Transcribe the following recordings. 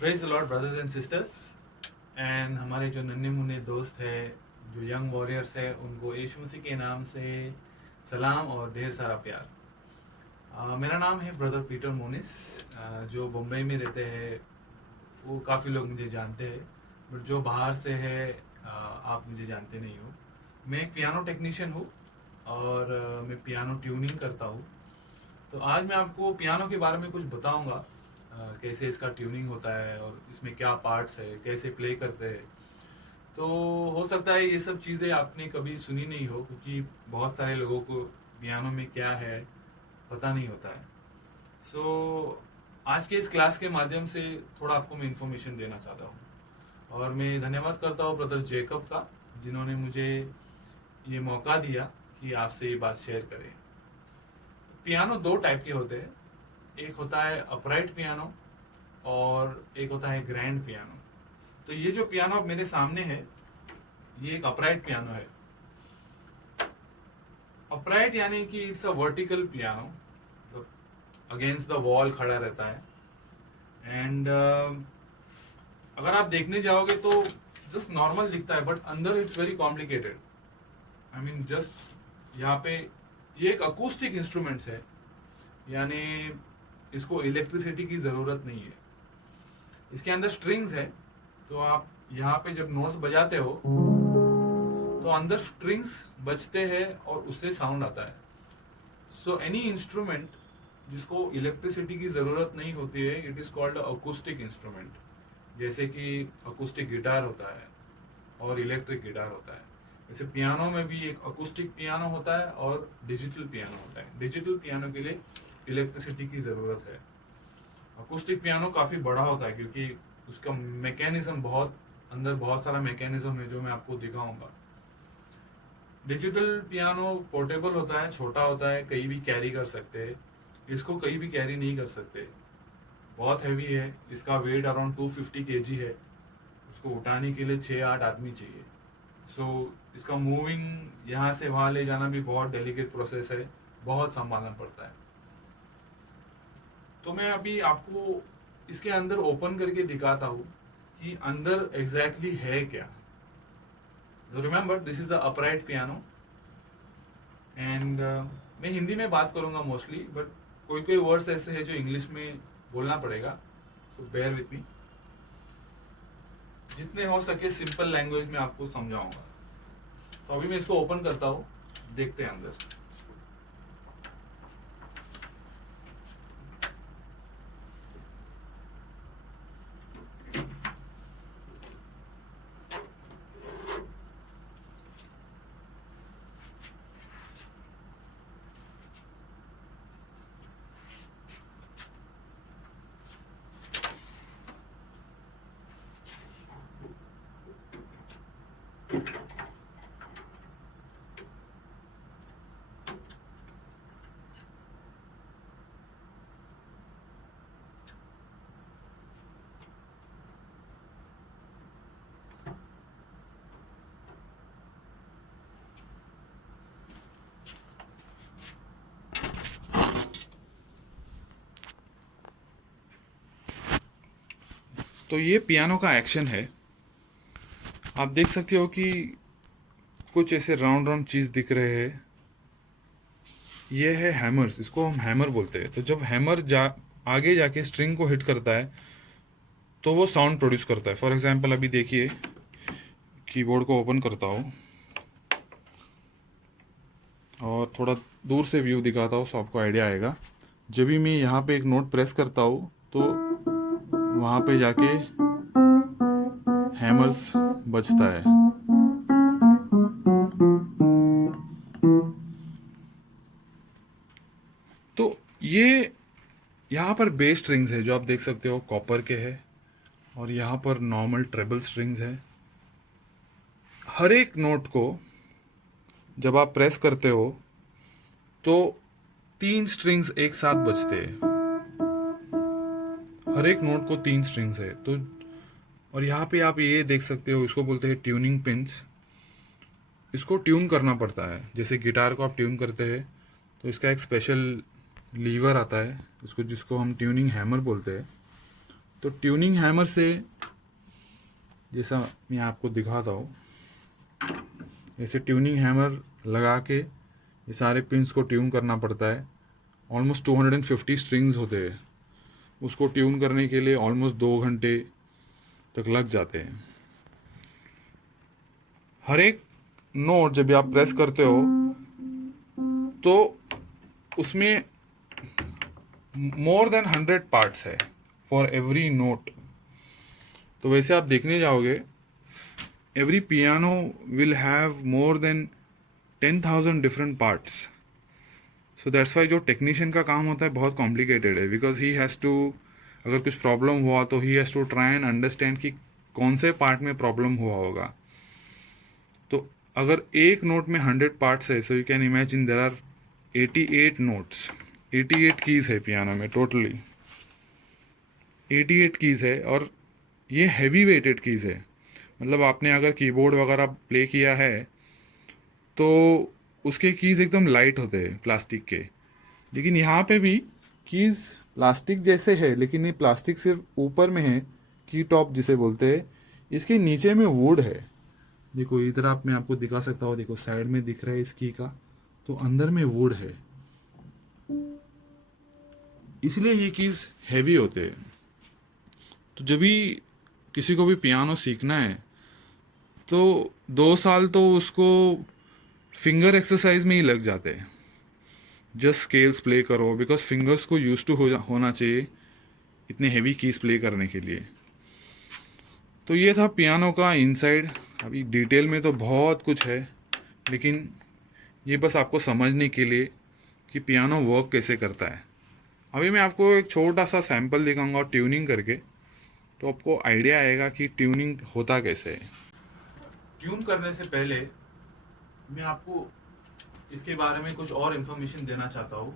Praise the Lord brothers and sisters and हमारे जो नन्हे मुन्ने दोस्त हैं, जो यंग वॉरियर्स हैं, उनको यीशु मसीह के नाम से सलाम और ढेर सारा प्यार। मेरा नाम है ब्रदर पीटर मोनिस। जो बम्बई में रहते हैं वो काफ़ी लोग मुझे जानते हैं, बट जो बाहर से है आप मुझे जानते नहीं हो। मैं एक पियानो टेक्नीशियन हूँ और मैं पियानो ट्यूनिंग करता हूँ। तो आज मैं आपको पियानो के बारे में कुछ बताऊंगा, कैसे इसका ट्यूनिंग होता है और इसमें क्या पार्ट्स है, कैसे प्ले करते हैं। तो हो सकता है ये सब चीज़ें आपने कभी सुनी नहीं हो, क्योंकि बहुत सारे लोगों को पियानो में क्या है पता नहीं होता है। सो आज के इस क्लास के माध्यम से थोड़ा आपको मैं इन्फॉर्मेशन देना चाहता हूँ, और मैं धन्यवाद करता हूँ ब्रदर जेकब का, जिन्होंने मुझे ये मौका दिया कि आपसे ये बात शेयर करें। पियानो दो टाइप के होते हैं, एक होता है अपराइट पियानो और एक होता है ग्रैंड पियानो। तो ये जो पियानो अब मेरे सामने है, ये एक अपराइट पियानो है। अपराइट यानी कि it's a vertical piano, against the wall खड़ा रहता है। एंड अगर आप देखने जाओगे तो जस्ट नॉर्मल दिखता है, बट अंदर it's very complicated. I mean just यहाँ पे ये एक अकूस्टिक इंस्ट्रूमेंट्स है, यानी इसको इलेक्ट्रिसिटी की ज़रूरत नहीं है। इसके अंदर स्ट्रिंग्स है, तो आप यहाँ पे जब नोट्स बजाते हो तो अंदर स्ट्रिंग्स बजते हैं और उससे साउंड आता है। सो एनी इंस्ट्रूमेंट जिसको इलेक्ट्रिसिटी की ज़रूरत नहीं होती है, it is called acoustic instrument. जैसे कि अकूस्टिक गिटार होता है और इलेक्ट्रिक गिटार होता है। जैसे पियानो में भी एक अकूस्टिक पियानो होता है और डिजिटल पियानो होता है। डिजिटल पियानो के लिए इलेक्ट्रिसिटी की ज़रूरत है। अकूस्टिक पियानो काफ़ी बड़ा होता है, क्योंकि उसका मैकेनिज्म बहुत, अंदर बहुत सारा मैकेनिज्म है जो मैं आपको दिखाऊंगा। डिजिटल पियानो पोर्टेबल होता है, छोटा होता है, कहीं भी कैरी कर सकते हैं। इसको कहीं भी कैरी नहीं कर सकते, बहुत हैवी है। इसका वेट अराउंड 250 kg है। उसको उठाने के लिए 6-8 आदमी चाहिए। सो इसका मूविंग यहाँ से वहाँ ले जाना भी बहुत डेलिकेट प्रोसेस है, बहुत संभालना पड़ता है। तो मैं अभी आपको इसके अंदर ओपन करके दिखाता हूँ कि अंदर एग्जैक्टली है क्या। तो remember, this is a upright piano and मैं हिंदी में बात करूंगा मोस्टली, बट कोई कोई वर्ड्स ऐसे हैं जो इंग्लिश में बोलना पड़ेगा, सो बेयर विथ मी। जितने हो सके सिंपल लैंग्वेज में आपको समझाऊंगा। तो अभी मैं इसको ओपन करता हूँ, देखते हैं अंदर। तो ये पियानो का एक्शन है। आप देख सकते हो कि कुछ ऐसे राउंड राउंड चीज़ दिख रहे हैं। ये है हैमर्स, इसको हम हैमर बोलते हैं। तो जब हैमर आगे जाके स्ट्रिंग को हिट करता है तो वो साउंड प्रोड्यूस करता है। फॉर एग्जांपल अभी देखिए, कीबोर्ड को ओपन करता हूँ और थोड़ा दूर से व्यू दिखाता हूँ, सो आपको आइडिया आएगा। जब भी मैं यहाँ पे एक नोट प्रेस करता हूँ तो वहाँ पे जाके हैमर्स बजता है। तो ये यहाँ पर बेस स्ट्रिंग्स है जो आप देख सकते हो, कॉपर के है, और यहाँ पर नॉर्मल ट्रेबल स्ट्रिंग्स है। हर एक नोट को जब आप प्रेस करते हो तो 3 स्ट्रिंग्स एक साथ बजते हैं। हर एक नोट को 3 स्ट्रिंग्स है। तो और यहाँ पे आप ये देख सकते हो, इसको बोलते हैं ट्यूनिंग पिंस। इसको ट्यून करना पड़ता है, जैसे गिटार को आप ट्यून करते हैं तो इसका एक स्पेशल लीवर आता है, इसको जिसको हम ट्यूनिंग हैमर बोलते हैं। तो ट्यूनिंग हैमर से, जैसा मैं आपको दिखाता हूँ, ऐसे ट्यूनिंग हैमर लगा के ये सारे पिंस को ट्यून करना पड़ता है। ऑलमोस्ट 250 स्ट्रिंग्स होते हैं, उसको ट्यून करने के लिए ऑलमोस्ट 2 घंटे तक लग जाते हैं। हर एक नोट जब आप प्रेस करते हो तो उसमें मोर देन 100 पार्ट्स है फॉर एवरी नोट। तो वैसे आप देखने जाओगे, every piano will have more than 10,000 different parts. So that's why जो टेक्नीशियन का काम होता है बहुत कॉम्प्लिकेटेड है, बिकॉज ही हैज़ टू, अगर कुछ प्रॉब्लम हुआ तो he has to try and understand कि कौन से पार्ट में प्रॉब्लम हुआ होगा। तो अगर एक नोट में 100 पार्ट्स है, so you can imagine there are 88 notes, 88 keys है पियानो में टोटली, 88 कीज़ है। और ये हैवी वेटेड कीज़ है, मतलब आपने अगर कीबोर्ड वगैरह प्ले किया है तो उसके कीज़ एकदम लाइट होते हैं प्लास्टिक के, लेकिन यहाँ पे भी कीज़ प्लास्टिक जैसे है, लेकिन ये प्लास्टिक सिर्फ ऊपर में है, की टॉप जिसे बोलते हैं, इसके नीचे में वुड है। देखो इधर आप, मैं आपको दिखा सकता हूँ, देखो साइड में दिख रहा है इस की का, तो अंदर में वुड है, इसलिए ये कीज़ हैवी होते हैं। तो जब भी किसी को भी पियानो सीखना है तो 2 साल तो उसको फिंगर एक्सरसाइज में ही लग जाते हैं। जस्ट स्केल्स प्ले करो, बिकॉज फिंगर्स को यूज टू होना चाहिए इतने हैवी कीज प्ले करने के लिए। तो ये था पियानो का इनसाइड। अभी डिटेल में तो बहुत कुछ है, लेकिन ये बस आपको समझने के लिए कि पियानो वर्क कैसे करता है। अभी मैं आपको एक छोटा सा सैम्पल दिखाऊंगा ट्यूनिंग करके, तो आपको आइडिया आएगा कि ट्यूनिंग होता कैसे है। ट्यून करने से पहले मैं आपको इसके बारे में कुछ और इन्फॉर्मेशन देना चाहता हूँ।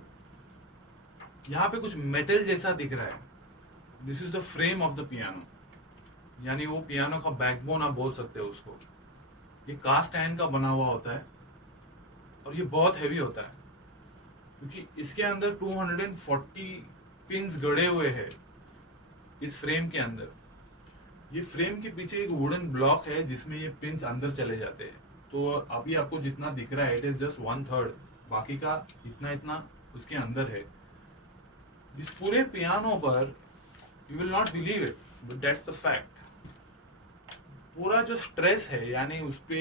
यहाँ पे कुछ मेटल जैसा दिख रहा है, this is the frame of the piano, यानी वो पियानो का बैकबोन आप बोल सकते हो उसको। ये कास्ट आयरन का बना हुआ होता है और ये बहुत हैवी होता है, क्योंकि इसके अंदर 240 पिंस गड़े हुए हैं इस फ्रेम के अंदर। ये फ्रेम के पीछे एक वुडन ब्लॉक है जिसमें ये पिंस अंदर चले जाते हैं। तो अभी आपको जितना दिख रहा है इट इज जस्ट 1/3, बाकी का इतना इतना उसके अंदर है। इस पूरे पियानो पर, you will not believe it but that's the fact, पूरा जो स्ट्रेस है, यानी उस पे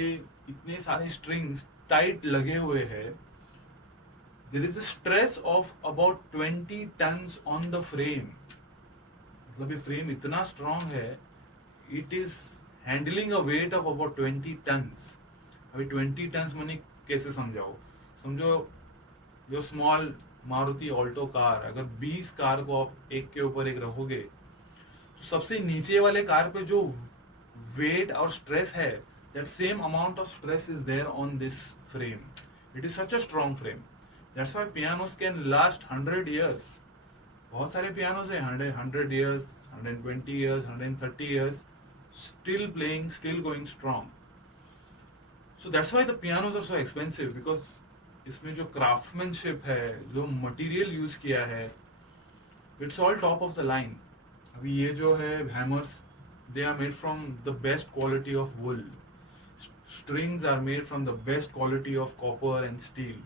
इतने सारे स्ट्रिंग्स टाइट लगे हुए हैं, there is a stress of about 20 tons on the frame. मतलब ये फ्रेम इतना स्ट्रांग है, it is handling a weight of about 20 tons. अभी 20 टन्स मैंने कैसे समझाओ, समझो जो स्मॉल मारुति ऑल्टो कार, अगर 20 कार को आप एक के ऊपर एक रखोगे, तो सबसे नीचे वाले कार पे जो वेट और स्ट्रेस है, that same amount of stress is there on this frame. It is such a strong frame, that's why pianos can last 100 years. बहुत सारे पियानोस है 100 years, 120 years, 130 years, still playing, still going strong. So that's why the pianos are so expensive, because इसमें जो craftsmanship है, जो material use किया है, it's all top of the line. अभी ये जो है hammers, they are made from the best quality of wool, strings are made from the best quality of copper and steel.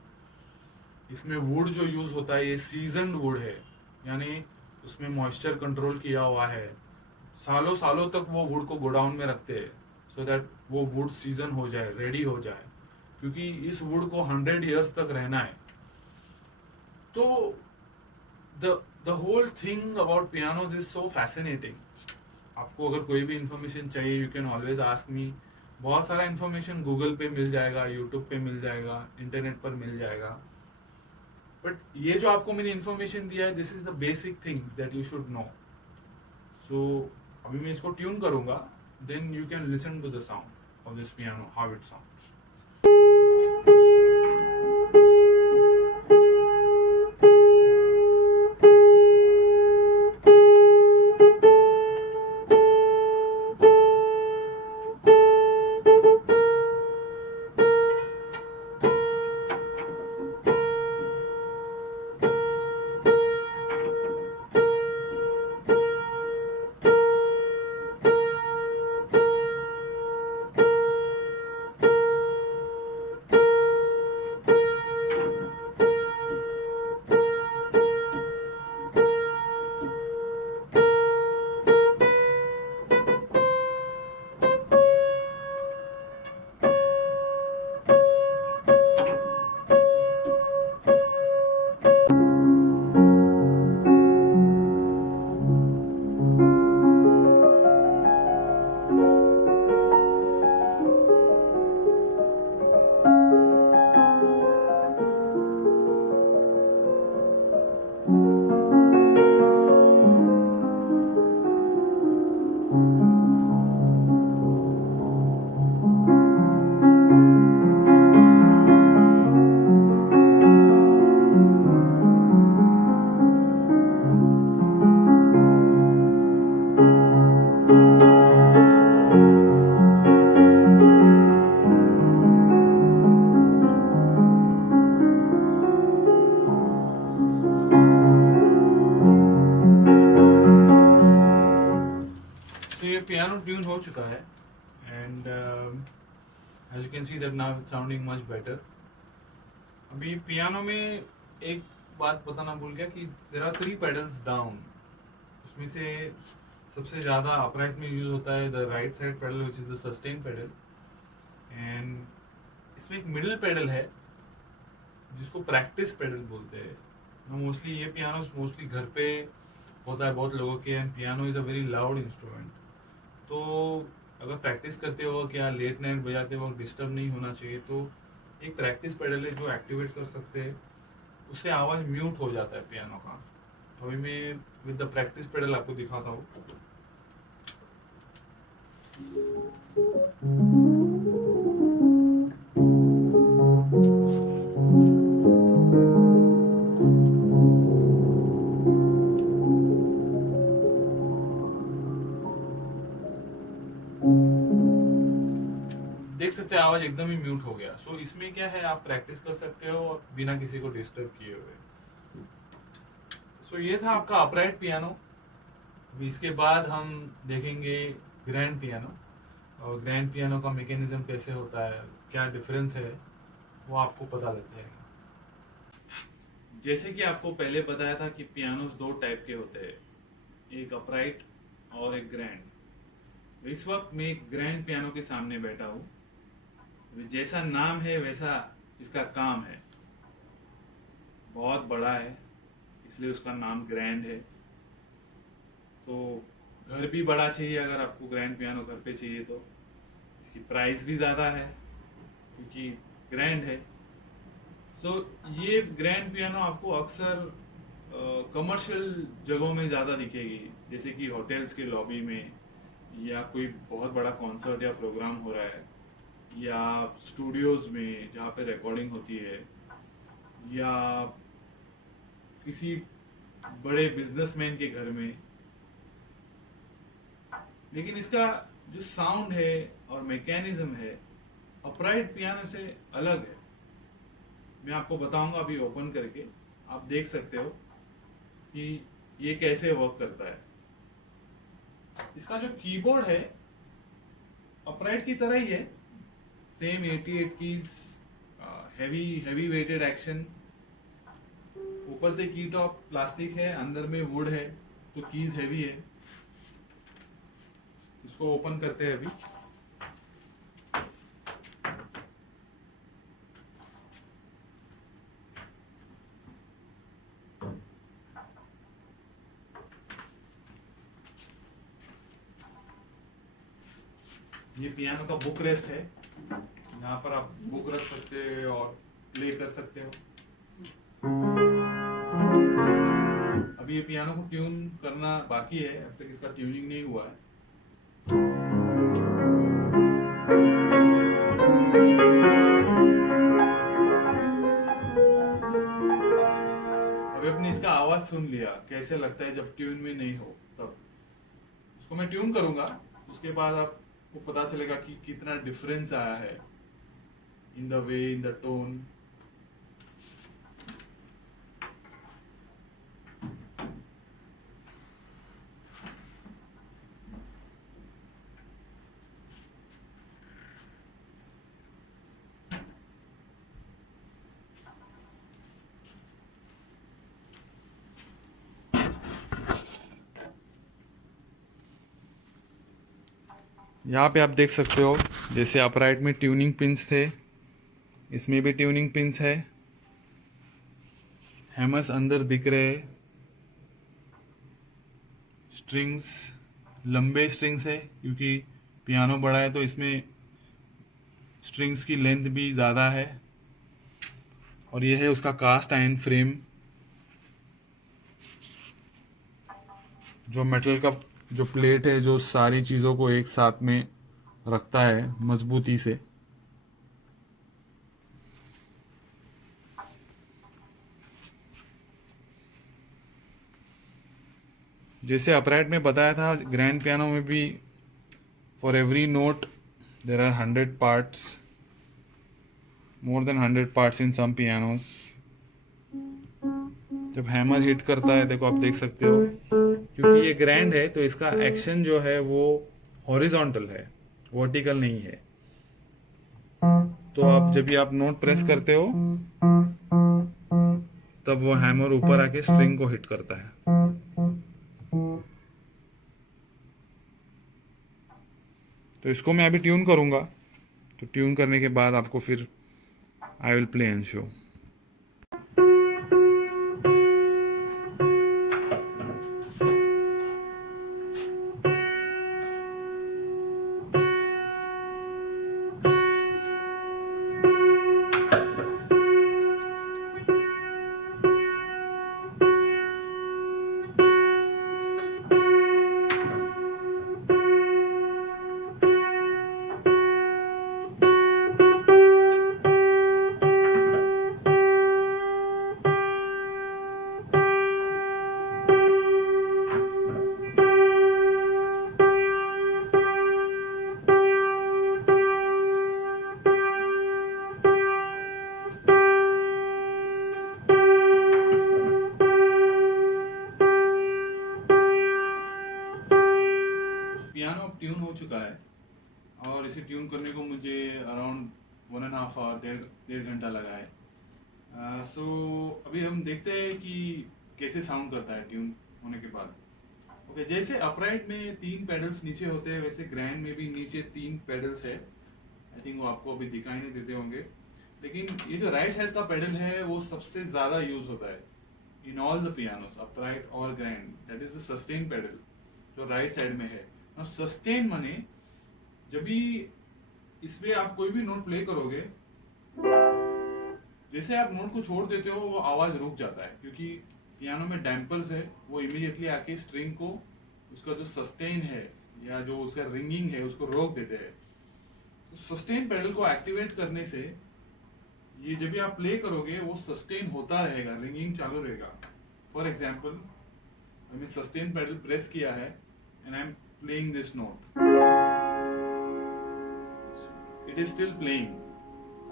इसमें वुड जो यूज होता है ये सीजन्ड वुड है, यानी उसमें मॉइस्चर कंट्रोल किया हुआ है। सालों सालों तक वो वुड को गोडाउन में रखते हैं सो दैट वो वुड सीजन हो जाए, रेडी हो जाए, क्योंकि इस वुड को 100 इयर्स तक रहना है। तो the whole thing about pianos is so fascinating. आपको अगर कोई भी इंफॉर्मेशन चाहिए, you can always ask me. बहुत सारा इंफॉर्मेशन गूगल पे मिल जाएगा, यूट्यूब पे मिल जाएगा, इंटरनेट पर मिल जाएगा। बट ये जो आपको मैंने इंफॉर्मेशन दिया है, this is the basic things that you should know. So अभी मैं इसको ट्यून करूंगा, then you can listen to the sound of this piano, how it sounds. Piano tune हो चुका है and as you can see that now it's sounding much better. अभी piano में एक बात बताना भूल गया कि देयर आर 3 पेडल्स डाउन। उसमें से सबसे ज़्यादा अपराइट में यूज होता है the right side pedal which is the sustain pedal, and इसमें एक मिडिल पेडल है जिसको प्रैक्टिस पेडल बोलते हैं। मोस्टली ये पियानो मोस्टली घर पे होता है बहुत लोगों के, and piano is a very loud instrument. तो अगर प्रैक्टिस करते वक्त या लेट नाइट बजाते वक्त डिस्टर्ब नहीं होना चाहिए, तो एक प्रैक्टिस पेडल है जो एक्टिवेट कर सकते हैं, उससे आवाज़ म्यूट हो जाता है पियानो का। तो अभी मैं विद द प्रैक्टिस पेडल आपको दिखाता हूँ। देख सकते हैं आवाज एकदम ही म्यूट हो गया। सो इसमें क्या है, आप प्रैक्टिस कर सकते हो बिना किसी को डिस्टर्ब किए हुए। सो ये था आपका अपराइट पियानो। इसके बाद हम देखेंगे ग्रैंड पियानो, और ग्रैंड पियानो का मैकेनिज्म कैसे होता है, क्या डिफरेंस है, वो आपको पता लग जाएगा। जैसे कि आपको पहले बताया था कि पियानोस 2 टाइप के होते हैं, एक अपराइट और एक ग्रैंड। इस वक्त मैं एक ग्रैंड पियानो के सामने बैठा हूँ। जैसा नाम है वैसा इसका काम है, बहुत बड़ा है इसलिए उसका नाम ग्रैंड है। तो घर भी बड़ा चाहिए, अगर आपको ग्रैंड पियानो घर पे चाहिए तो इसकी प्राइस भी ज़्यादा है क्योंकि ग्रैंड है। सो ये ग्रैंड पियानो आपको अक्सर कमर्शियल जगहों में ज़्यादा दिखेगी, जैसे कि होटल्स के लॉबी में, या कोई बहुत बड़ा कॉन्सर्ट या प्रोग्राम हो रहा है, या स्टूडियोज़ में जहाँ पे रिकॉर्डिंग होती है, या किसी बड़े बिजनेसमैन के घर में। लेकिन इसका जो साउंड है और मैकेनिज्म है अपराइट पियानो से अलग है। मैं आपको बताऊंगा अभी ओपन करके, आप देख सकते हो कि ये कैसे वर्क करता है। इसका जो कीबोर्ड है अपराइट की तरह ही है, same 88 keys, heavy weighted action. ऊपर से की टॉप प्लास्टिक है, अंदर में वुड है, तो कीज हैवी है। इसको ओपन करते हैं अभी। ये पियानो का बुक रेस्ट है, यहाँ पर आप बुक रख सकते हो और प्ले कर सकते हो। अभी ये पियानो को ट्यून करना बाकी है, अब तक इसका ट्यूनिंग नहीं हुआ है। अभी अपने इसका आवाज सुन लिया कैसे लगता है जब ट्यून में नहीं हो, तब इसको मैं ट्यून करूंगा, उसके बाद आपको पता चलेगा कि कितना डिफरेंस आया है in the way, in the tone. यहाँ पे आप देख सकते हो जैसे अपराइट में ट्यूनिंग पिंस थे, इसमें भी ट्यूनिंग पिंस है, हैमर्स अंदर दिख रहे, स्ट्रिंग्स लंबे स्ट्रिंग्स है क्योंकि पियानो बड़ा है तो इसमें स्ट्रिंग्स की लेंथ भी ज़्यादा है। और ये है उसका कास्ट आयरन फ्रेम, जो मेटल का जो प्लेट है जो सारी चीज़ों को एक साथ में रखता है मजबूती से। जैसे अपराइट में बताया था, ग्रैंड पियानो में भी for every note there are 100 parts, more than 100 parts in some pianos. जब हैमर हिट करता है, देखो आप देख सकते हो, क्योंकि ये ग्रैंड है तो इसका एक्शन जो है वो हॉरिजॉन्टल है, वर्टिकल नहीं है। तो आप जब भी आप नोट प्रेस करते हो तब वो हैमर ऊपर आके स्ट्रिंग को हिट करता है। तो इसको मैं अभी ट्यून करूंगा, तो ट्यून करने के बाद आपको फिर I will play and show. Piano अब ट्यून हो चुका है और इसे ट्यून करने को मुझे अराउंड 1.5 आवर, डेढ़ घंटा लगा है। सो अभी हम देखते हैं कि कैसे साउंड करता है ट्यून होने के बाद। ओके, जैसे अपराइट में 3 पेडल्स नीचे होते हैं, वैसे ग्रैंड में भी नीचे 3 पेडल्स है। आई थिंक वो आपको अभी दिखाई नहीं देते होंगे, लेकिन ये जो राइट साइड का पेडल है वो सबसे ज़्यादा यूज होता है इन ऑल द पियानोस, अपराइट और grand. That is the sustain pedal जो राइट साइड में है। सस्टेन माने जब भी इसमें आप कोई भी नोट प्ले करोगे, जैसे आप नोट को छोड़ देते हो वो आवाज रुक जाता है, क्योंकि पियानो में डैम्पर्स है, वो इमीडिएटली आके स्ट्रिंग को उसका जो सस्टेन है या जो उसका रिंगिंग है उसको रोक देते हैं। तो सस्टेन पेडल को एक्टिवेट करने से ये जब भी आप प्ले करोगे वो सस्टेन होता रहेगा, रिंगिंग चालू रहेगा। फॉर एग्जाम्पल मैंने सस्टेन पेडल प्रेस किया है and I am playing this note, it is still playing.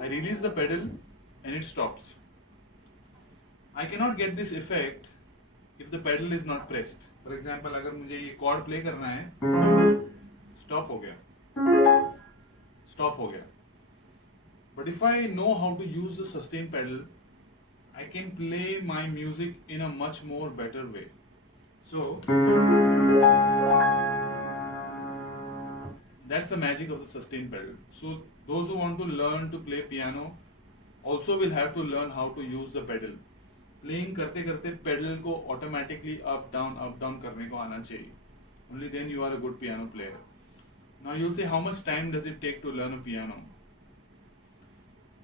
I release the pedal and it stops. I cannot get this effect if the pedal is not pressed. For example, अगर मुझे ये chord play करना है, stop हो गया, stop हो गया। But if I know how to use the sustain pedal, I can play my music in a much more better way. So that's the magic of the sustain pedal. So those who want to learn to play piano also will have to learn how to use the pedal. Playing करते करते pedal को automatically up down करने को आना चाहिए. Only then you are a good piano player. Now you'll say, how much time does it take to learn a piano?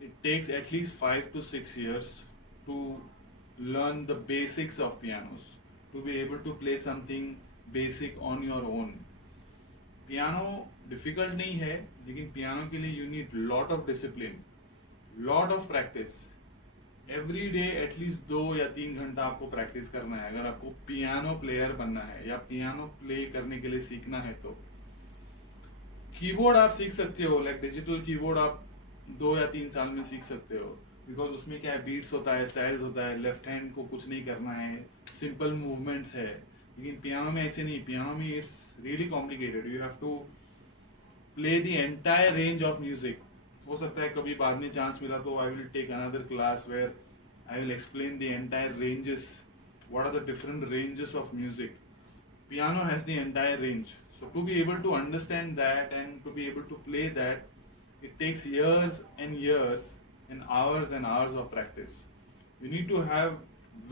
It takes at least 5 to 6 years to learn the basics of pianos, to be able to play something basic on your own. Piano difficult नहीं है, लेकिन piano के लिए you need lot of discipline, lot of practice. Every day at least 2 या 3 घंटा आपको practice करना है अगर आपको पियानो प्लेयर बनना है या पियानो प्ले करने के लिए सीखना है। तो कीबोर्ड आप सीख सकते हो, लाइक डिजिटल कीबोर्ड आप 2 या 3 साल में सीख सकते हो, बिकॉज उसमें क्या है, बीट्स होता है, स्टाइल्स होता है, लेफ्ट हैंड को कुछ नहीं करना है, सिंपल मूवमेंट्स है। लेकिन पियानो में ऐसे नहीं, पियानो में it's really complicated, you have to play the entire range of music. हो सकता है कभी बाद में चांस मिला तो I will take another class where I will explain the entire ranges, what are the different ranges of music. Piano has the entire range, so to be able to understand that and to be able to play that, it takes years and years and hours of practice. You need to have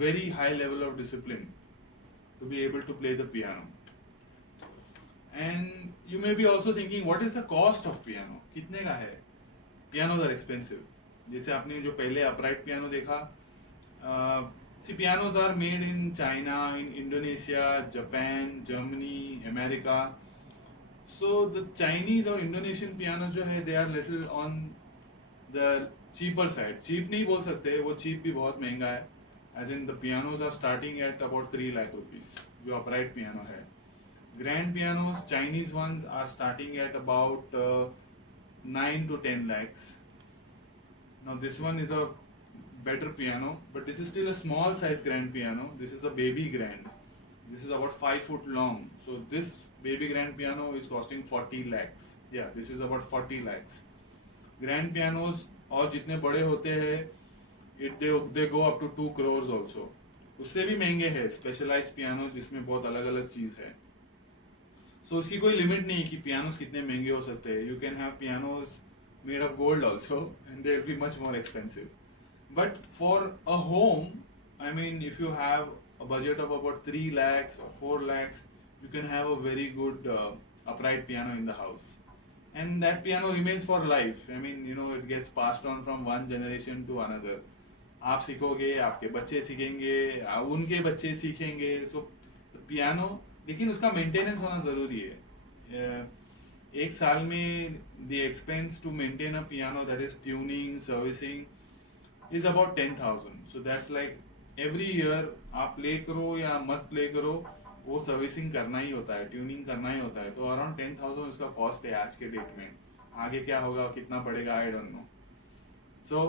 very high level of discipline to be able to play the piano. And you may be also thinking, what is the cost of piano? कितने का है? Pianos are expensive. जैसे आपने जो पहले upright piano देखा, see, pianos are made in China, in Indonesia, Japan, Germany, America. So the Chinese or Indonesian pianos जो है, they are little on the cheaper side. Cheap नहीं बोल सकते, वो cheap भी बहुत महंगा है. As in the pianos are starting at about 3 lakh rupees, जो upright piano है. Grand pianos, Chinese ones, are starting at about 9 to 10 lakhs. Now this one is a better piano, but this is still a small size grand piano. This is a baby grand. This is about 5 foot long. So this baby grand piano is costing 40 lakhs. Yeah, this is about 40 lakhs. Grand pianos और जितने बड़े होते हैं they go up to 2 crores also. उससे भी महंगे हैं specialised pianos जिसमें बहुत अलग अलग चीज है. सो उसकी कोई लिमिट नहीं कि पियानोस कितने महंगे हो सकते हैं. You can have pianos made of gold also and they'll be much more expensive. But for a home, I mean, if you have a budget of about 3 lakhs or 4 lakhs, you can have a very good upright piano in the house. And that piano remains for life. I mean, you know, it gets passed on from one generation to another. आप सीखोगे, आपके बच्चे सीखेंगे, उनके बच्चे सीखेंगे. सो piano, लेकिन उसका मेंटेनेंस होना ज़रूरी है. एक साल में the expense to maintain a piano, that is tuning, servicing, is about 10,000. So that's like every year आप प्ले करो या मत प्ले करो, वो सर्विसिंग करना ही होता है, ट्यूनिंग करना ही होता है. तो अराउंड 10,000 उसका कॉस्ट है आज के डेट में. आगे क्या होगा, कितना पड़ेगा, I don't know. So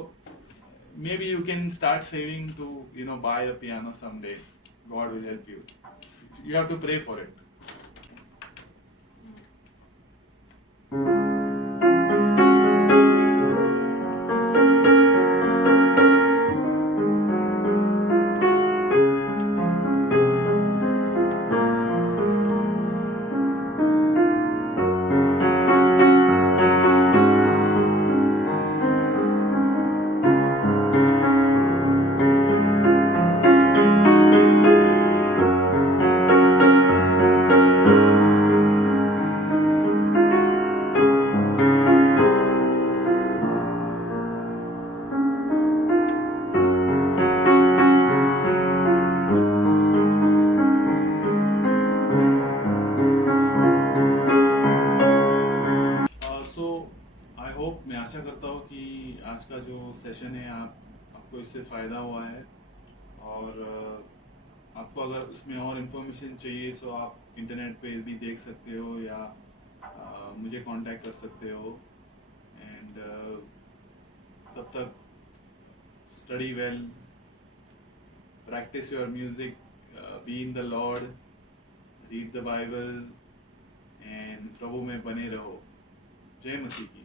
maybe you can start saving to, you know, buy a piano someday. God will help you. You have to pray for it. So I hope, मैं आशा करता हूँ कि आज का जो सेशन है आपको इससे फ़ायदा हुआ है. और आपको अगर उसमें और इन्फॉर्मेशन चाहिए तो आप इंटरनेट पे भी देख सकते हो या मुझे कांटेक्ट कर सकते हो. एंड तब तक study well, practise your music, be in the Lord, read the Bible and प्रभु में बने रहो. जय मसीह की.